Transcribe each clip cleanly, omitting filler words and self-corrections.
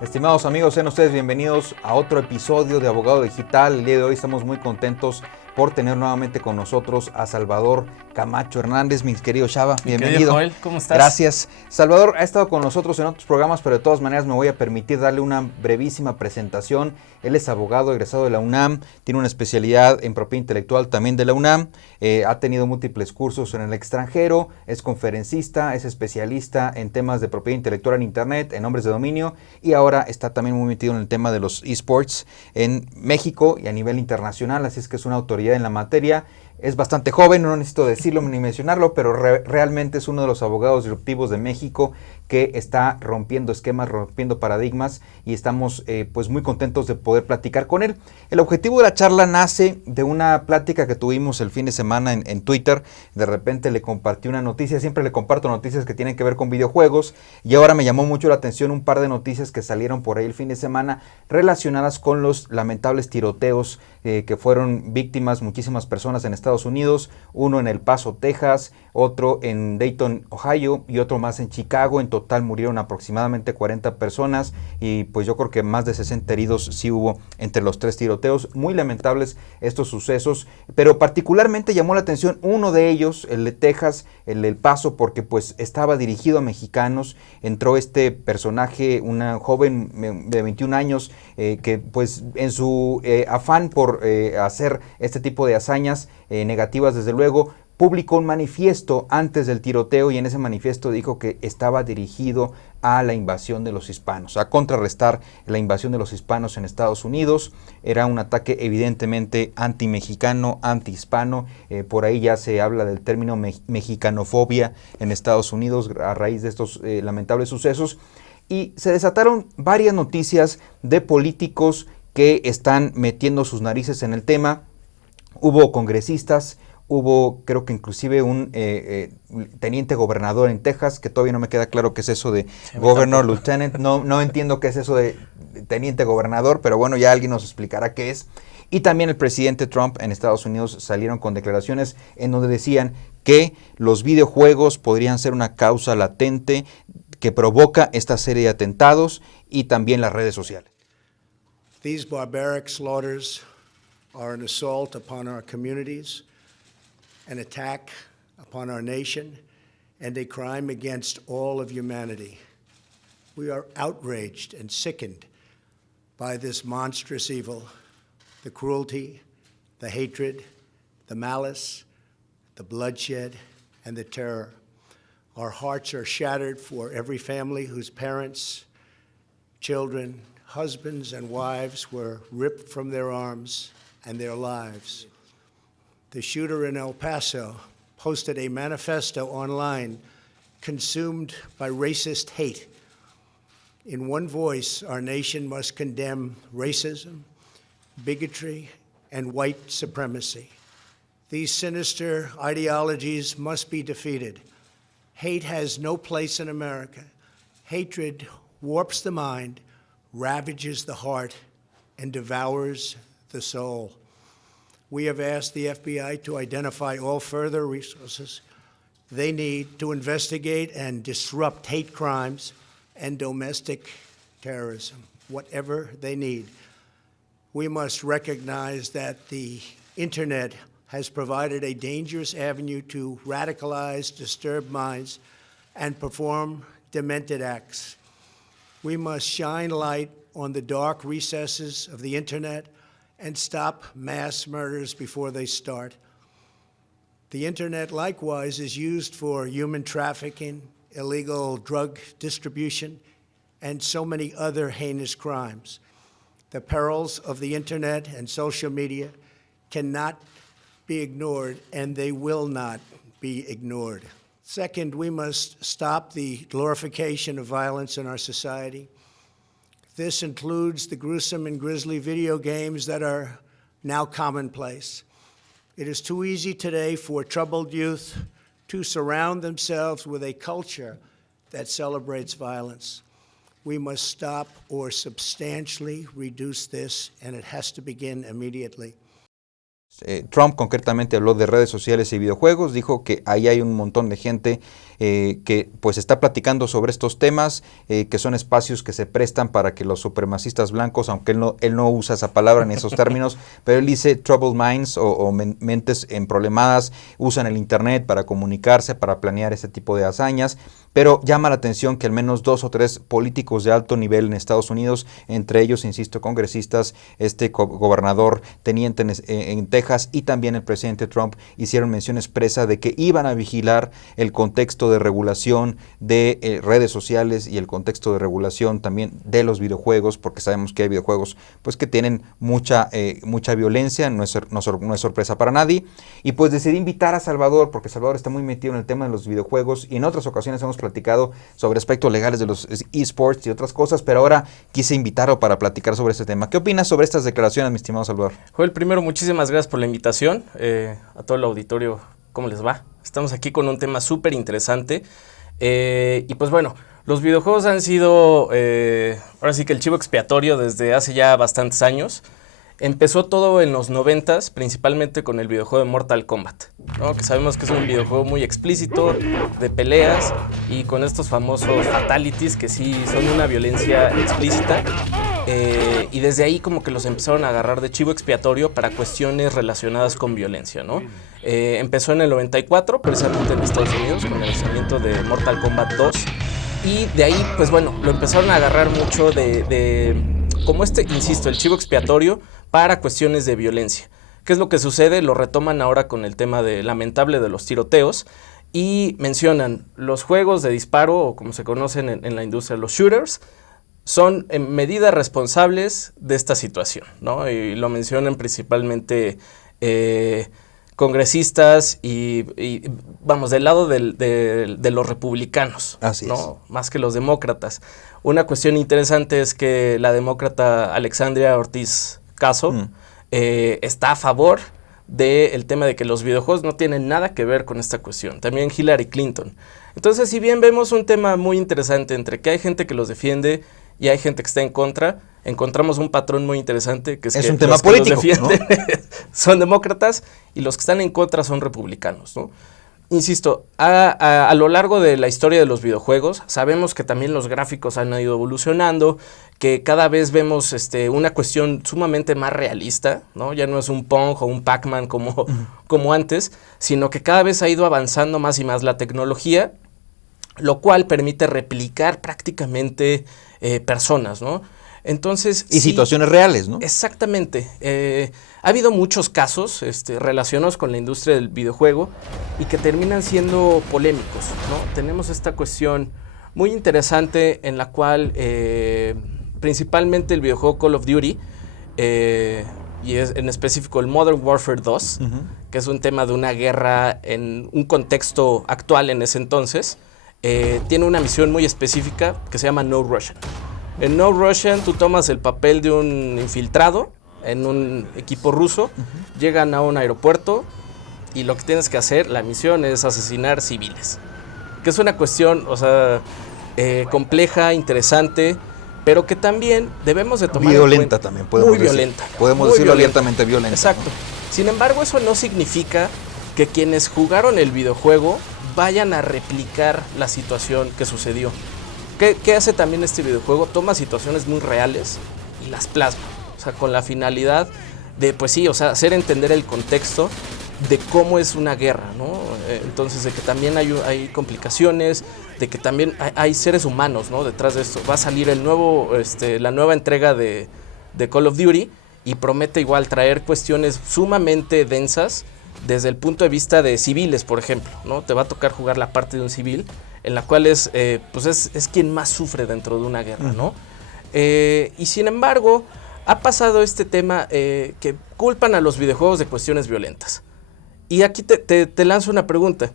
Estimados amigos, sean ustedes bienvenidos a otro episodio de Abogado Digital. El día de hoy estamos muy contentos por tener nuevamente con nosotros a Salvador Camacho Hernández, mi querido Chava, bienvenido. Querido Joel, ¿cómo estás? Gracias. Salvador ha estado con nosotros en otros programas, pero de todas maneras me voy a permitir darle una brevísima presentación. Él es abogado egresado de la UNAM, tiene una especialidad en propiedad intelectual también de la UNAM, ha tenido múltiples cursos en el extranjero, es conferencista, es especialista en temas de propiedad intelectual en internet, en nombres de dominio, y ahora está también muy metido en el tema de los esports en México y a nivel internacional, así es que es una autoridad en la materia. Es bastante joven, no necesito decirlo ni mencionarlo, pero realmente es uno de los abogados disruptivos de México que está rompiendo esquemas, rompiendo paradigmas, y estamos pues muy contentos de poder platicar con él. El objetivo de la charla nace de una plática que tuvimos el fin de semana en Twitter. De repente le compartí una noticia, siempre le comparto noticias que tienen que ver con videojuegos, y ahora me llamó mucho la atención un par de noticias que salieron por ahí el fin de semana relacionadas con los lamentables tiroteos que fueron víctimas muchísimas personas en Estados Unidos, uno en El Paso, Texas, otro en Dayton, Ohio, y otro más en Chicago. En total murieron aproximadamente 40 personas, y pues yo creo que más de 60 heridos sí hubo entre los tres tiroteos. Muy lamentables estos sucesos, pero particularmente llamó la atención uno de ellos, el de Texas, el del Paso, porque pues estaba dirigido a mexicanos. Entró este personaje, una joven de 21 años, que pues en su afán por hacer este tipo de hazañas negativas, desde luego, publicó un manifiesto antes del tiroteo, y en ese manifiesto dijo que estaba dirigido a la invasión de los hispanos, a contrarrestar la invasión de los hispanos en Estados Unidos. Era un ataque evidentemente anti-mexicano, anti-hispano. Por ahí ya se habla del término mexicanofobia en Estados Unidos a raíz de estos lamentables sucesos. Y se desataron varias noticias de políticos que están metiendo sus narices en el tema. Hubo congresistas, hubo creo que inclusive un teniente gobernador en Texas, que todavía no me queda claro qué es eso de governor, lieutenant, no entiendo qué es eso de teniente gobernador, pero bueno, ya alguien nos explicará qué es. Y también el presidente Trump en Estados Unidos salieron con declaraciones en donde decían que los videojuegos podrían ser una causa latente que provoca esta serie de atentados, y también las redes sociales. These barbaric slaughters are an assault upon our communities, an attack upon our nation, and a crime against all of humanity. We are outraged and sickened by this monstrous evil, the cruelty, the hatred, the malice, the bloodshed, and the terror. Our hearts are shattered for every family whose parents, children, husbands, and wives were ripped from their arms and their lives. The shooter in El Paso posted a manifesto online consumed by racist hate. In one voice, our nation must condemn racism, bigotry, and white supremacy. These sinister ideologies must be defeated. Hate has no place in America. Hatred warps the mind, ravages the heart, and devours the soul. We have asked the FBI to identify all further resources they need to investigate and disrupt hate crimes and domestic terrorism, whatever they need. We must recognize that the internet has provided a dangerous avenue to radicalize disturbed minds and perform demented acts. We must shine light on the dark recesses of the internet and stop mass murders before they start. The internet, likewise, is used for human trafficking, illegal drug distribution, and so many other heinous crimes. The perils of the internet and social media cannot be ignored, and they will not be ignored. Second, we must stop the glorification of violence in our society. This includes the gruesome and grisly video games that are now commonplace. It is too easy today for troubled youth to surround themselves with a culture that celebrates violence. We must stop or substantially reduce this, and it has to begin immediately. Trump concretamente habló de redes sociales y videojuegos, dijo que ahí hay un montón de gente que pues está platicando sobre estos temas, que son espacios que se prestan para que los supremacistas blancos, aunque él no usa esa palabra en esos términos, pero él dice troubled minds o mentes emproblemadas, usan el internet para comunicarse, para planear ese tipo de hazañas. Pero llama la atención que al menos 2 o 3 políticos de alto nivel en Estados Unidos, entre ellos, insisto, congresistas, gobernador teniente en Texas y también el presidente Trump, hicieron mención expresa de que iban a vigilar el contexto de regulación de redes sociales y el contexto de regulación también de los videojuegos, porque sabemos que hay videojuegos pues que tienen mucha violencia, no es sorpresa para nadie. Y pues decidí invitar a Salvador, porque Salvador está muy metido en el tema de los videojuegos y en otras ocasiones hemos platicado sobre aspectos legales de los esports y otras cosas, pero ahora quise invitarlo para platicar sobre este tema. ¿Qué opinas sobre estas declaraciones, mi estimado Salvador? Joel, primero, muchísimas gracias por la invitación. A todo el auditorio, ¿cómo les va? Estamos aquí con un tema súper interesante. Y pues bueno, los videojuegos han sido, ahora sí que el chivo expiatorio desde hace ya bastantes años. Empezó todo en los 90s, principalmente con el videojuego de Mortal Kombat, ¿no? Que sabemos que es un videojuego muy explícito, de peleas, y con estos famosos fatalities que sí son una violencia explícita. Y desde ahí como que los empezaron a agarrar de chivo expiatorio para cuestiones relacionadas con violencia, ¿no? Empezó en el 94, precisamente en Estados Unidos, con el lanzamiento de Mortal Kombat 2. Y de ahí, pues bueno, lo empezaron a agarrar mucho como insisto, el chivo expiatorio para cuestiones de violencia. ¿Qué es lo que sucede? Lo retoman ahora con el tema lamentable de los tiroteos y mencionan los juegos de disparo, o como se conocen en la industria, los shooters, son en medidas responsables de esta situación, ¿no? Y lo mencionan principalmente congresistas y vamos, del lado de los republicanos, Así ¿no? es. Más que los demócratas. Una cuestión interesante es que la demócrata Alexandria Ortiz Caso está a favor del tema de que los videojuegos no tienen nada que ver con esta cuestión. También Hillary Clinton. Entonces, si bien vemos un tema muy interesante entre que hay gente que los defiende y hay gente que está en contra, encontramos un patrón muy interesante, que es que un tema los que político, los defienden, ¿no? son demócratas y los que están en contra son republicanos, ¿no? Insisto, a lo largo de la historia de los videojuegos, sabemos que también los gráficos han ido evolucionando, que cada vez vemos una cuestión sumamente más realista, ¿no? Ya no es un Pong o un Pac-Man como antes, sino que cada vez ha ido avanzando más y más la tecnología, lo cual permite replicar prácticamente personas, ¿no? Entonces, y sí, situaciones reales, ¿no? Exactamente. Ha habido muchos casos relacionados con la industria del videojuego y que terminan siendo polémicos, ¿no? Tenemos esta cuestión muy interesante en la cual principalmente el videojuego Call of Duty y es en específico el Modern Warfare 2, que es un tema de una guerra en un contexto actual en ese entonces, tiene una misión muy específica que se llama No Russian. En No Russian tú tomas el papel de un infiltrado en un equipo ruso, llegan a un aeropuerto y lo que tienes que hacer, la misión es asesinar civiles. Que es una cuestión, o sea, compleja, interesante, pero que también debemos de tomar violenta en cuenta. También, podemos muy decir. Violenta. Podemos muy decirlo violenta. abiertamente violenta. Exacto. ¿No? Sin embargo, eso no significa que quienes jugaron el videojuego vayan a replicar la situación que sucedió. ¿Qué hace también este videojuego? Toma situaciones muy reales y las plasma. O sea, con la finalidad de, pues sí, o sea, hacer entender el contexto de cómo es una guerra, ¿no? Entonces, de que también hay complicaciones, de que también hay seres humanos, ¿no? Detrás de esto. Va a salir la nueva entrega de Call of Duty y promete igual traer cuestiones sumamente densas desde el punto de vista de civiles, por ejemplo, ¿no? Te va a tocar jugar la parte de un civil en la cual es quien más sufre dentro de una guerra, ¿no? Y sin embargo, ha pasado este tema que culpan a los videojuegos de cuestiones violentas. Y aquí te lanzo una pregunta.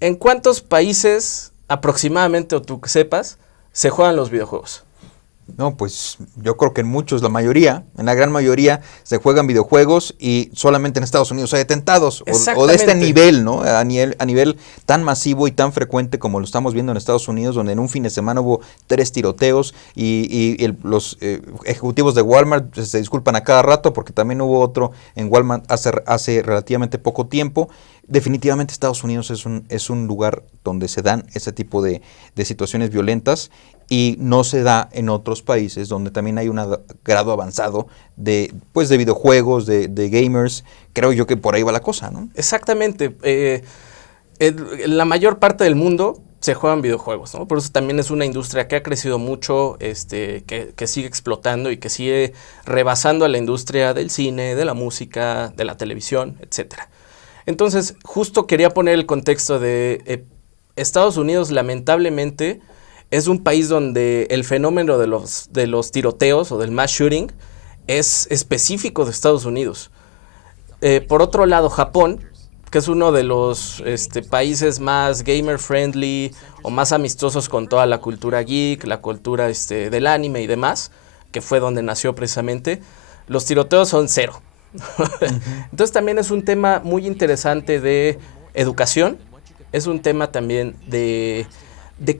¿En cuántos países aproximadamente, o tú que sepas, se juegan los videojuegos? No, pues yo creo que en muchos, en la gran mayoría, se juegan videojuegos y solamente en Estados Unidos hay atentados o de este Exactamente. nivel, ¿no? A nivel tan masivo y tan frecuente como lo estamos viendo en Estados Unidos, donde en un fin de semana hubo 3 tiroteos los ejecutivos de Walmart se disculpan a cada rato porque también hubo otro en Walmart hace relativamente poco tiempo. Definitivamente Estados Unidos es un lugar donde se dan ese tipo de situaciones violentas y no se da en otros países donde también hay un grado avanzado pues de videojuegos, de gamers. Creo yo que por ahí va la cosa, ¿no? Exactamente. En la mayor parte del mundo se juegan videojuegos, ¿no? Por eso también es una industria que ha crecido mucho, que sigue explotando y que sigue rebasando a la industria del cine, de la música, de la televisión, etcétera. Entonces, justo quería poner el contexto de Estados Unidos, lamentablemente, es un país donde el fenómeno de los tiroteos o del mass shooting es específico de Estados Unidos. Por otro lado, Japón, que es uno de los países más gamer friendly o más amistosos con toda la cultura geek, la cultura del anime y demás, que fue donde nació precisamente, los tiroteos son cero. Uh-huh. Entonces también es un tema muy interesante de educación, es un tema también de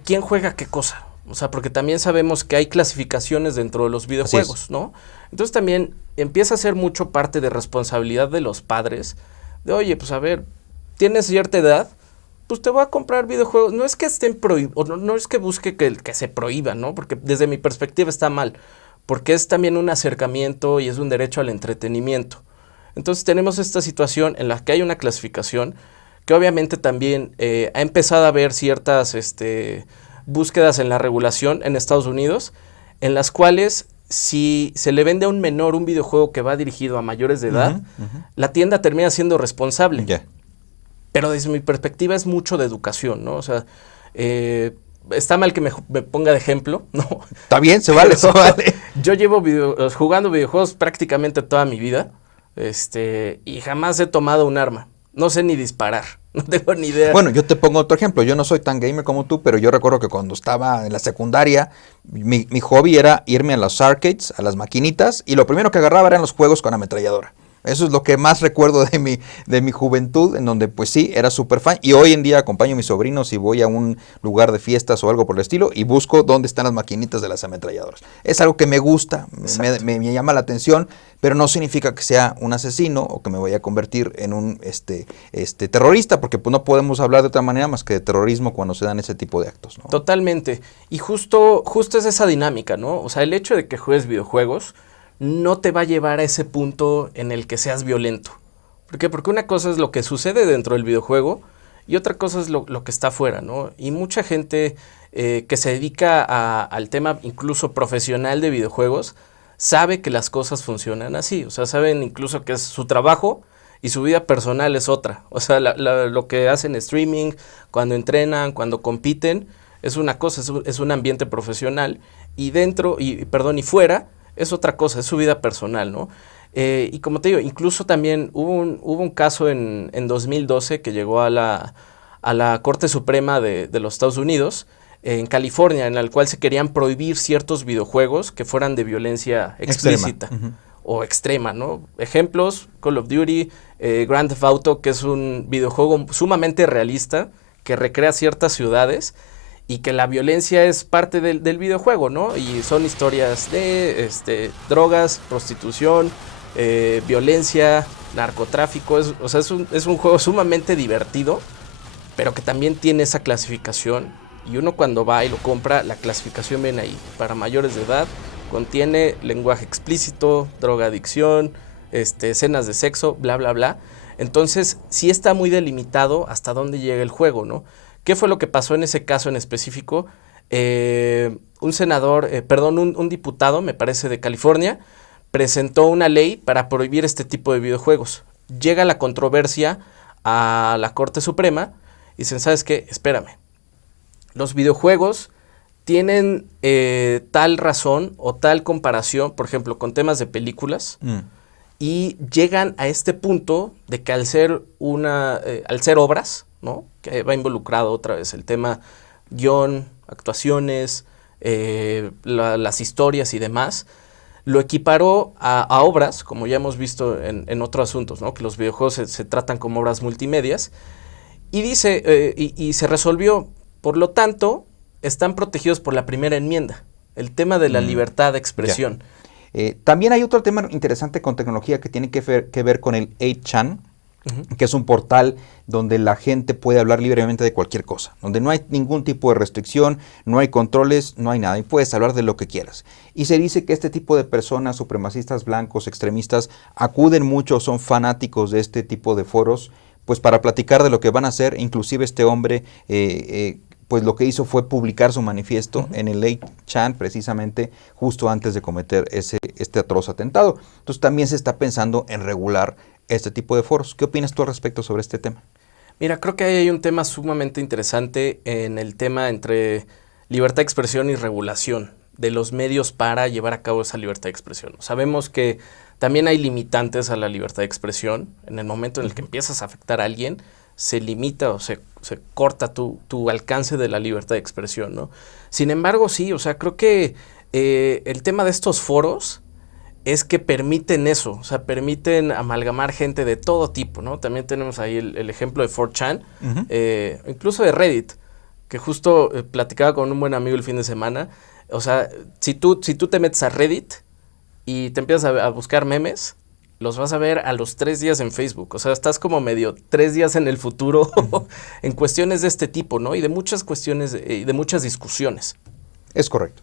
quién juega qué cosa. O sea, porque también sabemos que hay clasificaciones dentro de los Así es. videojuegos, ¿no? Entonces también empieza a ser mucho parte de responsabilidad de los padres, de oye, pues a ver, tienes cierta edad, pues te voy a comprar videojuegos. No es que estén prohibidos, no es que busque que se prohíban, ¿no? Porque desde mi perspectiva está mal, porque es también un acercamiento y es un derecho al entretenimiento. Entonces tenemos esta situación en la que hay una clasificación que obviamente también ha empezado a haber ciertas búsquedas en la regulación en Estados Unidos, en las cuales si se le vende a un menor un videojuego que va dirigido a mayores de edad, Uh-huh, uh-huh. la tienda termina siendo responsable. Ya. Pero desde mi perspectiva es mucho de educación, ¿no? O sea, está mal que me ponga de ejemplo, ¿no? Está bien, se vale, se vale. Yo llevo jugando videojuegos prácticamente toda mi vida, y jamás he tomado un arma. No sé ni disparar, no tengo ni idea. Bueno, yo te pongo otro ejemplo. Yo no soy tan gamer como tú, pero yo recuerdo que cuando estaba en la secundaria, mi hobby era irme a los arcades, a las maquinitas, y lo primero que agarraba eran los juegos con ametralladora. Eso es lo que más recuerdo de mi juventud, en donde pues sí, era súper fan. Y hoy en día acompaño a mis sobrinos y voy a un lugar de fiestas o algo por el estilo y busco dónde están las maquinitas de las ametralladoras. Es algo que me gusta, me llama la atención, pero no significa que sea un asesino o que me vaya a convertir en un terrorista, porque pues no podemos hablar de otra manera más que de terrorismo cuando se dan ese tipo de actos, ¿no? Totalmente. Y justo es esa dinámica, ¿no? O sea, el hecho de que juegues videojuegos no te va a llevar a ese punto en el que seas violento. ¿Por qué? Porque una cosa es lo que sucede dentro del videojuego y otra cosa es lo que está afuera, ¿no? Y mucha gente que se dedica al tema incluso profesional de videojuegos sabe que las cosas funcionan así. O sea, saben incluso que es su trabajo y su vida personal es otra. O sea, lo que hacen streaming, cuando entrenan, cuando compiten, es una cosa, es un ambiente profesional y dentro, y fuera, es otra cosa, es su vida personal, ¿no? Y como te digo, incluso también hubo un caso en 2012 que llegó a la Corte Suprema de los Estados Unidos, en California, en el cual se querían prohibir ciertos videojuegos que fueran de violencia explícita o extrema, ¿no? Ejemplos, Call of Duty, Grand Theft Auto, que es un videojuego sumamente realista, que recrea ciertas ciudades, y que la violencia es parte del videojuego, ¿no? Y son historias de drogas, prostitución, violencia, narcotráfico. O sea, es un juego sumamente divertido, pero que también tiene esa clasificación. Y uno cuando va y lo compra, la clasificación viene ahí. Para mayores de edad, contiene lenguaje explícito, drogadicción, escenas de sexo, bla, bla, bla. Entonces, sí está muy delimitado hasta dónde llega el juego, ¿no? ¿Qué fue lo que pasó en ese caso en específico? Un diputado, me parece, de California, presentó una ley para prohibir este tipo de videojuegos. Llega la controversia a la Corte Suprema y dicen, ¿sabes qué? Espérame. Los videojuegos tienen tal razón o tal comparación, por ejemplo, con temas de películas, y llegan a este punto de que al ser obras, ¿no? Que va involucrado otra vez el tema guión, actuaciones, las historias y demás, lo equiparó a obras, como ya hemos visto en otros asuntos, ¿no? Que los videojuegos se tratan como obras multimedias, y dice, y se resolvió, por lo tanto, están protegidos por la primera enmienda, el tema de la libertad de expresión. También hay otro tema interesante con tecnología que tiene que ver con el 8chan, que es un portal donde la gente puede hablar libremente de cualquier cosa, donde no hay ningún tipo de restricción, no hay controles, no hay nada, y puedes hablar de lo que quieras. Y se dice que este tipo de personas, supremacistas blancos, extremistas, acuden mucho, son fanáticos de este tipo de foros, pues para platicar de lo que van a hacer. Inclusive este hombre, pues lo que hizo fue publicar su manifiesto en el 8chan, precisamente justo antes de cometer este atroz atentado. Entonces también se está pensando en regular este tipo de foros. ¿Qué opinas tú al respecto sobre este tema? Mira, creo que ahí hay un tema sumamente interesante en el tema entre libertad de expresión y regulación de los medios para llevar a cabo esa libertad de expresión. Sabemos que también hay limitantes a la libertad de expresión. En el momento en el que empiezas a afectar a alguien, se limita o se corta tu alcance de la libertad de expresión, ¿no? Sin embargo, sí, o sea, creo que el tema de estos foros es que permiten eso, o sea, permiten amalgamar gente de todo tipo, ¿no? También tenemos ahí el ejemplo de 4chan, incluso de Reddit, que justo platicaba con un buen amigo el fin de semana. O sea, si tú te metes a Reddit y te empiezas a buscar memes, los vas a ver a los 3 días en Facebook. O sea, estás como medio 3 días en el futuro en cuestiones de este tipo, ¿no? Y de muchas cuestiones, de muchas discusiones. Es correcto.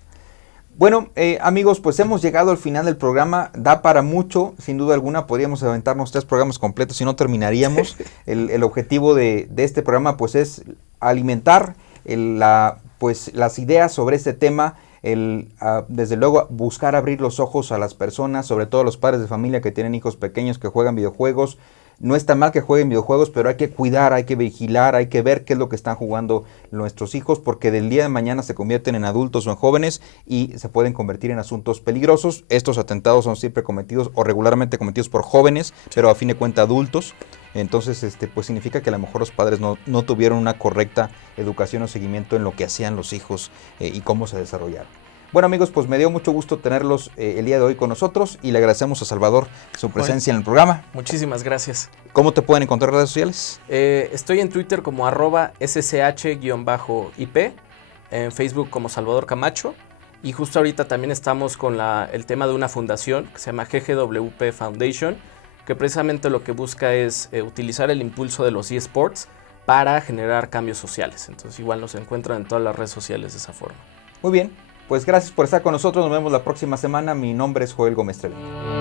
Bueno, amigos, pues hemos llegado al final del programa. Da para mucho, sin duda alguna. Podríamos aventarnos 3 programas completos y no terminaríamos. El objetivo de este programa pues es alimentar las ideas sobre este tema. Desde luego buscar abrir los ojos a las personas, sobre todo a los padres de familia que tienen hijos pequeños que juegan videojuegos. No está mal que jueguen videojuegos, pero hay que cuidar, hay que vigilar, hay que ver qué es lo que están jugando nuestros hijos, porque del día de mañana se convierten en adultos o en jóvenes y se pueden convertir en asuntos peligrosos. Estos atentados son siempre cometidos o regularmente cometidos por jóvenes, pero a fin de cuentas adultos. Entonces, pues significa que a lo mejor los padres no tuvieron una correcta educación o seguimiento en lo que hacían los hijos y cómo se desarrollaron. Bueno, amigos, pues me dio mucho gusto tenerlos el día de hoy con nosotros y le agradecemos a Salvador su presencia en el programa. Muchísimas gracias. ¿Cómo te pueden encontrar en redes sociales? Estoy en Twitter como @ssh_ip, en Facebook como Salvador Camacho, y justo ahorita también estamos con el tema de una fundación que se llama GGWP Foundation, que precisamente lo que busca es utilizar el impulso de los eSports para generar cambios sociales. Entonces igual nos encuentran en todas las redes sociales de esa forma. Muy bien. Pues gracias por estar con nosotros, nos vemos la próxima semana. Mi nombre es Joel Gómez Treviño.